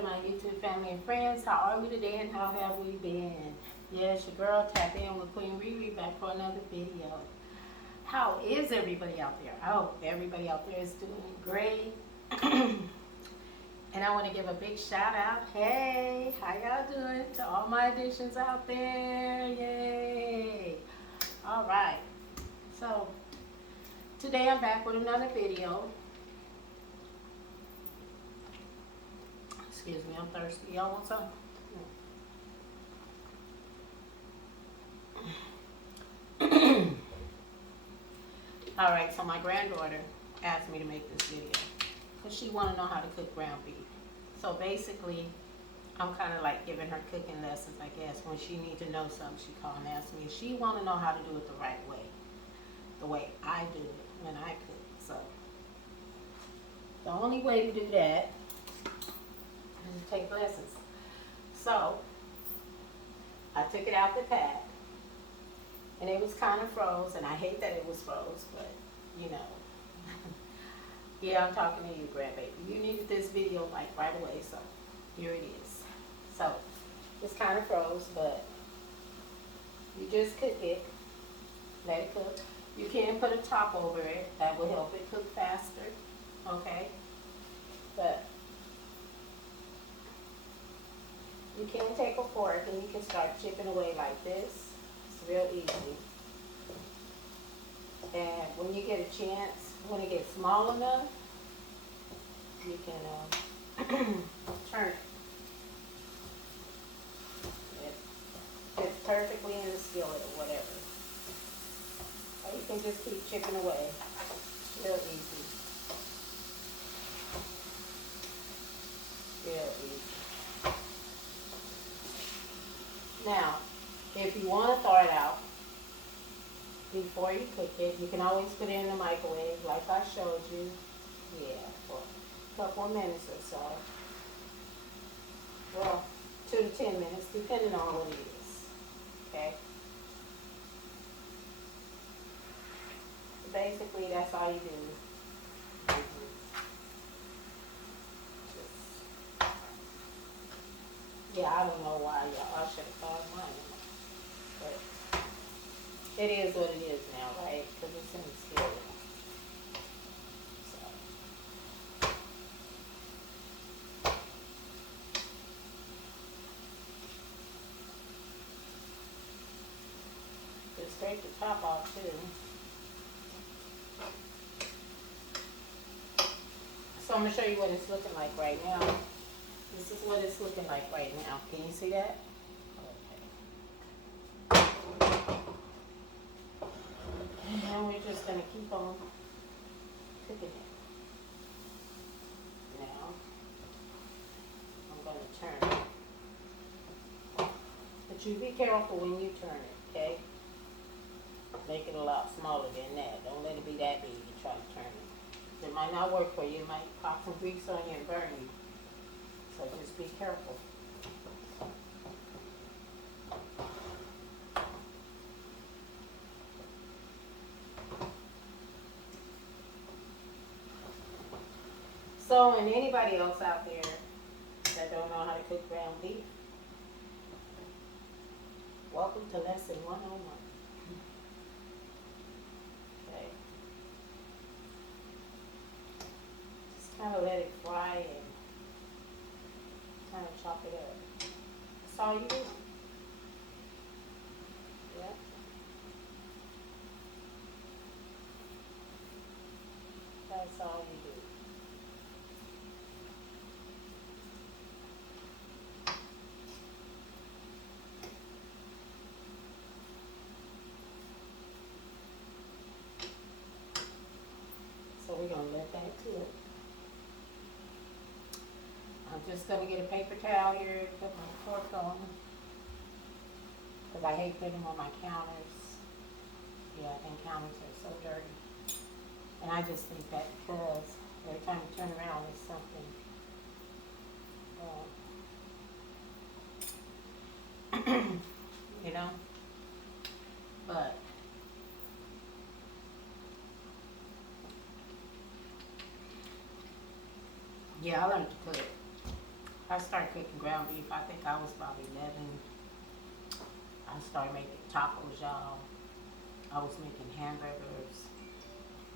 to my YouTube family and friends. How are we today and how have we been? Yes, your girl Tap In with Queen Riri back for another video. How is everybody out there? I hope everybody out there is doing great. And I want to give a big shout out. Hey, how y'all doing? To all my additions out there. Yay. All right. So, today I'm back with another video. Excuse me, I'm thirsty. Y'all want some? Alright, so my granddaughter asked me to make this video because she want to know how to cook ground beef. So basically, I'm kind of like giving her cooking lessons, I guess. When she needs to know something, she call and ask me. She want to know how to do it the right way. The way I do it when I cook. So, the only way to do that is to take lessons. So, I took it out the pack. And it was kind of froze, and I hate that it was froze, but, you know. Yeah, I'm talking to you, grandbaby. You needed this video, like, right away, so here it is. So, it's kind of froze, but you just cook it. Let it cook. You can put a top over it. That will help it cook faster, okay? But you can take a fork, and you can start chipping away like this. Real easy. And when you get a chance, when it gets small enough, you can turn it. It fits perfectly in the skillet or whatever. Or you can just keep chipping away. Real easy. Real easy. Now, if you want to thaw it out before you cook it, you can always put it in the microwave like I showed you. Yeah, for a couple of minutes or so. Well, 2 to 10 minutes, depending on what it is. Okay? So basically, that's all you do. Yeah, I don't know why y'all should have thought of mine. But it is what it is now, right? Because it's in the skillet. So, just scrape the top off too. So I'm going to show you what it's looking like right now. This is what it's looking like right now. Can you see that? And we're just going to keep on cooking it. Now, I'm going to turn it. But you be careful when you turn it, okay? Make it a lot smaller than that. Don't let it be that big you try to turn it. It might not work for you. It might pop some grease on you and burn you. So just be careful. So, and anybody else out there that don't know how to cook ground beef, welcome to lesson 101. Okay. Just kind of let it fry and kind of chop it up. That's all you do. Yep. That's all you do. So we're going to let that cook. I'm just going to get a paper towel here, put my fork on, because I hate putting them on my counters. Yeah, I think counters are so dirty. And I just think that because every time you turn around, there's something. You know? But yeah, I learned to cook. I started cooking ground beef, I think I was about 11. I started making tacos, y'all. I was making hamburgers.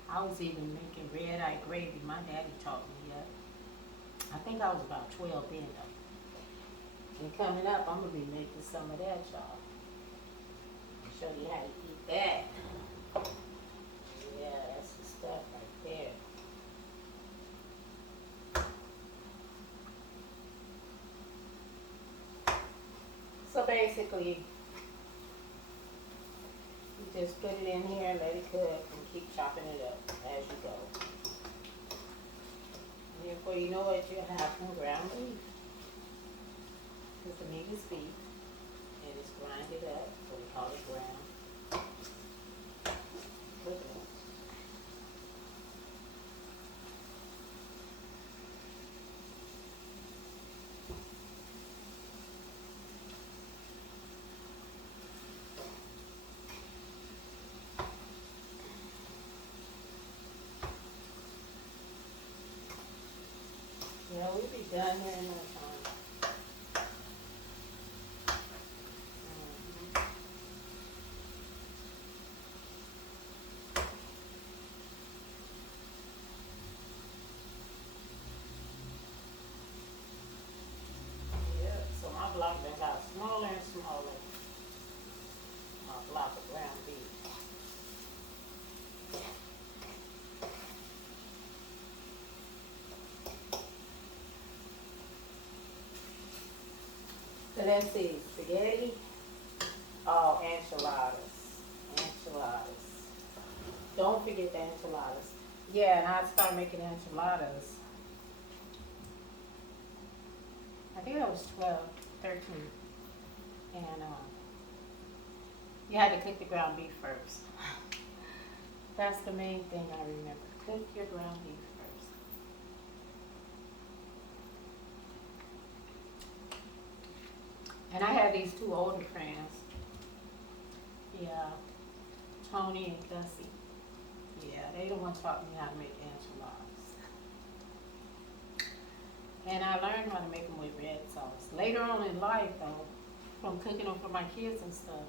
I was even making red eye gravy. My daddy taught me that. I think I was about 12 then though. And coming up, I'm gonna be making some of that, y'all. I'll show you how to eat that. Yeah, that's the stuff right there. So basically, you just put it in here, let it cook, and keep chopping it up as you go. And before you know it, you'll have some ground beef. Because the meat is beef, and it's grinded up, so we call it ground. Look at that. Yeah, we'll be done here in no time. Yeah, so my block done got smaller and smaller. My block of ground beef. So let's see, spaghetti. Oh, enchiladas. Enchiladas. Don't forget the enchiladas. Yeah, and I started making enchiladas. I think I was 12, 13. And you had to cook the ground beef first. That's the main thing I remember. Cook your ground beef first. And I had these two older friends. Yeah, Tony and Gussie. Yeah, they the ones taught me how to make enchiladas. And I learned how to make them with red sauce. Later on in life, though, from cooking them for my kids and stuff,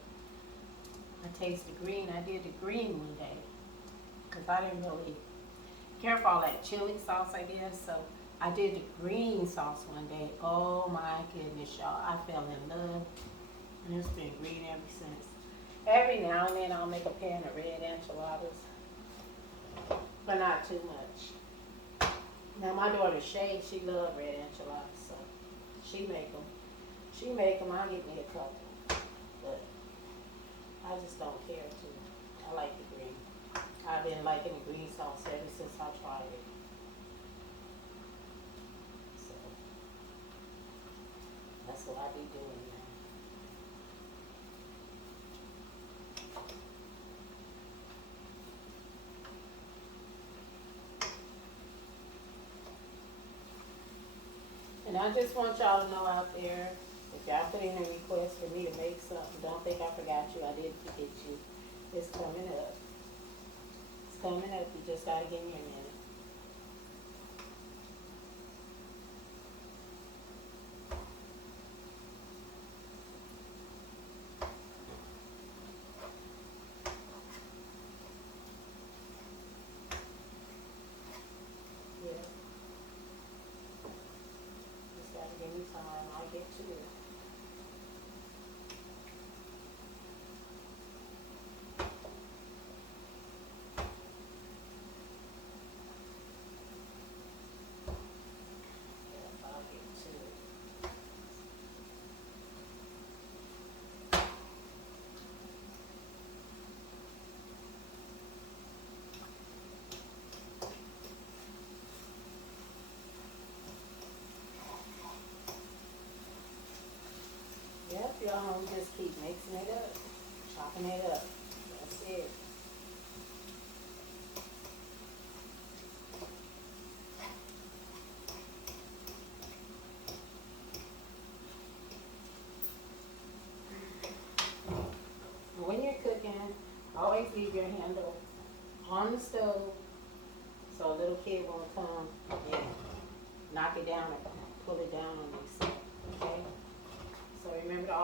I tasted green. I did the green one day because I didn't really care for all that chili sauce, I guess. So I did the green sauce one day. Oh my goodness, y'all. I fell in love. And it's been green ever since. Every now and then I'll make a pan of red enchiladas, but not too much. Now my daughter Shay, she loves red enchiladas, so she make them. I'll get me a couple, but I just don't care to. I like the green. I've been liking the green sauce ever since I tried it. So that's what I be doing now. And I just want y'all to know out there, if y'all put in a request for me to make something, don't think I forgot you. I didn't forget you. It's coming up. It's coming up. You just gotta give me a minute. Yeah. Just gotta give me time. I'll get to it. Yeah, I'll get to it. Yep, y'all just keep mixing it up, chopping it up. That's it. When you're cooking, always leave your handle on the stove so a little kid won't come and knock it down or pull it down on you.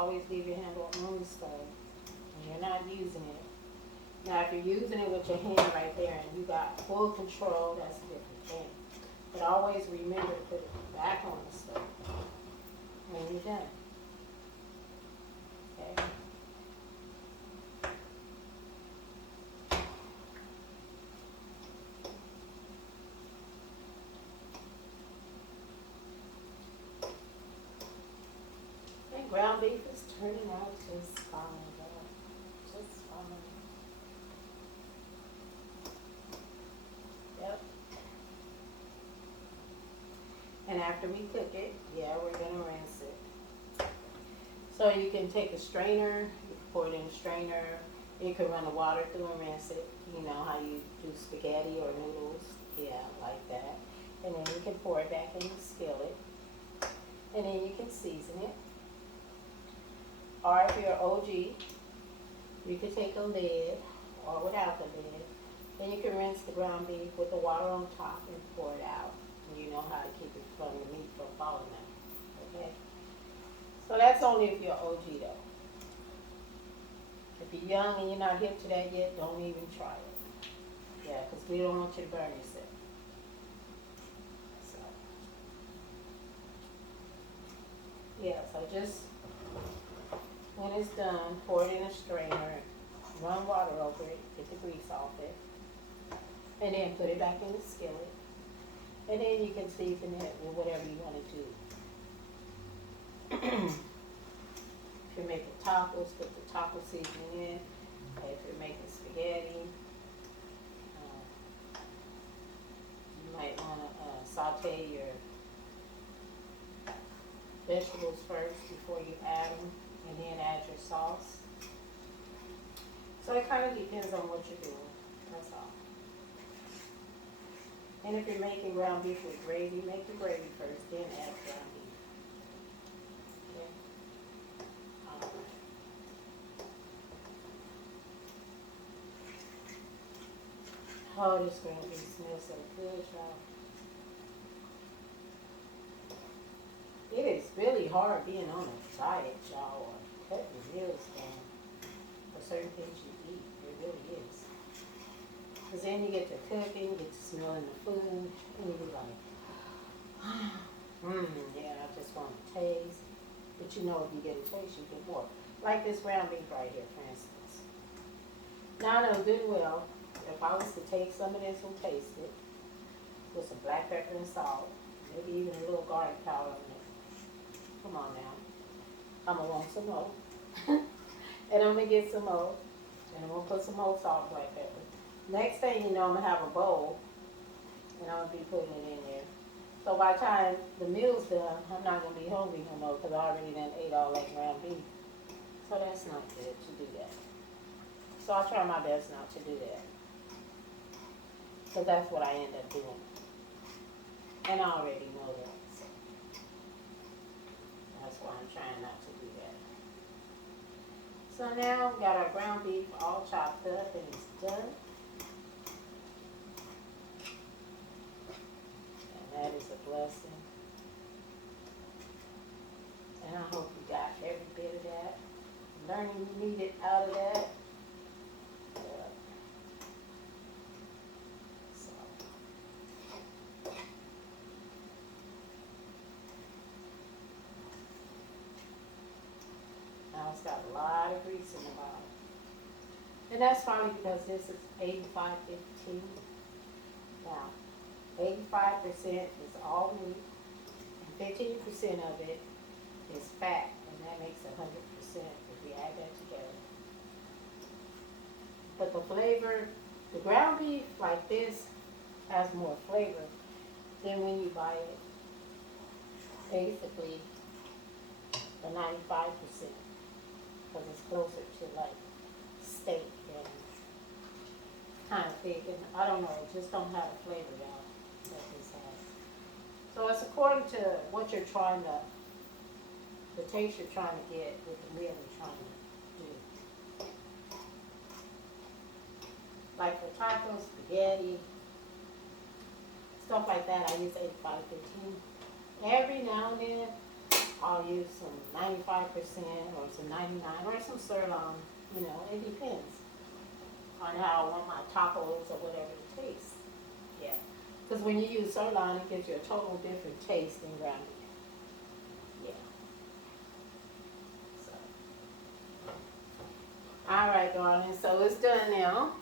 always leave your handle on the stove when you're not using it. Now, if you're using it with your hand right there and you got full control, that's a different thing. But always remember to put it back on the stove when you're done. Okay. And ground beef is turning out just fine, though. Just fine. Yep. And after we cook it, yeah, we're gonna rinse it. So you can take a strainer, you can pour it in a strainer, you can run the water through and rinse it. You know how you do spaghetti or noodles, yeah, like that. And then you can pour it back in the skillet. And then you can season it. Or if you're OG, you can take a lid or without the lid. Then you can rinse the ground beef with the water on top and pour it out. And you know how to keep it from the meat from falling out. Okay? So that's only if you're OG though. If you're young and you're not hip to that yet, don't even try it. Yeah, because we don't want you to burn yourself. So, yeah, so just when it's done, pour it in a strainer, run water over it, get the grease off it, and then put it back in the skillet. And then you can season it with whatever you want to do. If you're making tacos, put the taco seasoning in. If you're making spaghetti, you might want to saute your vegetables first before you add them, and then add your sauce. So it kind of depends on what you're doing. That's all. And if you're making ground beef with gravy, make the gravy first, then add ground beef. Okay? Oh, this ground beef smells so good, y'all. It is really hard being on a diet, y'all, or cutting meals down for certain things you eat. It really is. Because then you get to cooking, you get to smelling the food, and you be like, yeah, I just want to taste. But you know, if you get a taste, you get more. Like this ground beef right here, for instance. Now I know good and well, if I was to take some of this and taste it, with some black pepper and salt, maybe even a little garlic powder on it. Come on now. I'm going to want some more. And I'm going to get some more. And I'm going to put some more salt and black pepper. Next thing you know, I'm going to have a bowl. And I'm going to be putting it in there. So by the time the meal's done, I'm not going to be hungry no more because I already done ate all that ground beef. So that's not good to do that. So I'll try my best not to do that. Because that's what I end up doing. And I already know that. So that's why I'm trying not to do that. So now we got our ground beef all chopped up and it's done. And that is a blessing. And I hope you got every bit of that. Learning you needed out of that. It's got a lot of grease in the bottom. And that's probably because this is 85-15. Now, 85% is all meat, and 15% of it is fat, and that makes 100% if we add that together. But the flavor, the ground beef like this has more flavor than when you buy it. Basically, the 95%. Because it's closer to like steak and kind of thick, and I don't know, it just don't have the flavor down that this has. So it's according to what you're trying to, the taste you're trying to get with the meal you're trying to do. Like for tacos, spaghetti, stuff like that, I use 85-15. Every now and then, I'll I'll use some 95% or some 99 or some sirloin. You know, it depends on how I want my tacos or whatever to taste. Yeah. Because when you use sirloin, it gives you a total different taste than ground beef. Yeah. So. Alright, darling. So it's done now.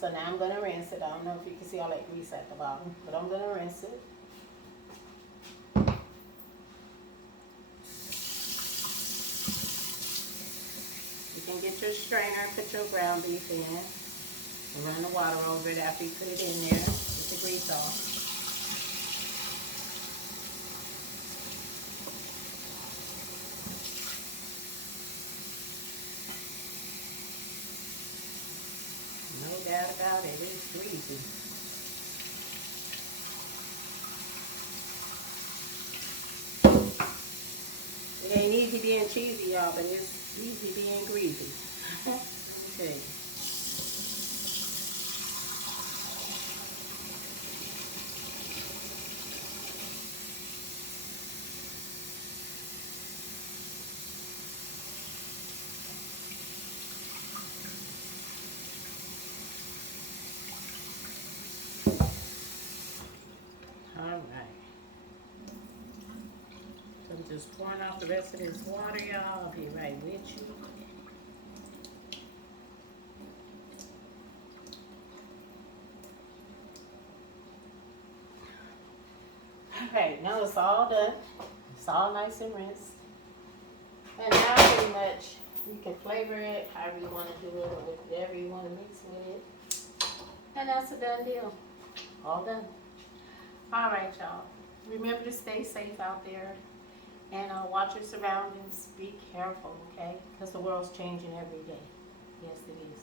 So now I'm going to rinse it. I don't know if you can see all that grease at the bottom, but I'm going to rinse it. You can get your strainer, put your ground beef in, and run the water over it after you put it in there. Get the grease off. No doubt about it, it's greasy. It ain't easy being cheesy, y'all, but it's easy being greasy. Let me tell you. Alright. So I'm just pouring off the rest of this water, y'all. I'll be right with you. Alright, now it's all done. It's all nice and rinsed. And now pretty much you can flavor it however you want to do it or with whatever you want to mix with it. And that's a done deal. All done. Alright, y'all. Remember to stay safe out there. And watch your surroundings. Be careful, okay? Because the world's changing every day. Yes, it is.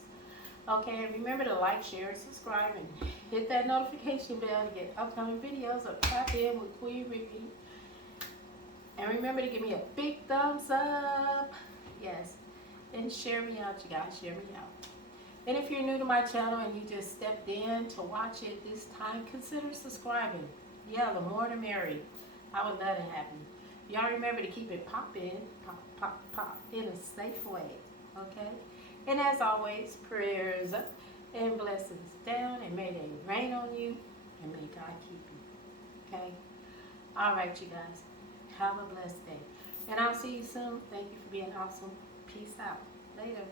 Okay, remember to like, share, and subscribe, and hit that notification bell to get upcoming videos of Tap In with Queen Ricky. And remember to give me a big thumbs up. Yes. And share me out, you guys. Share me out. And if you're new to my channel and you just stepped in to watch it this time, consider subscribing. Yeah, the more the merry. I would love to have you. Y'all remember to keep it popping, pop, pop, pop, in a safe way, okay? And as always, prayers up and blessings down, and may they rain on you, and may God keep you, okay? All right, you guys, have a blessed day. And I'll see you soon. Thank you for being awesome. Peace out. Later.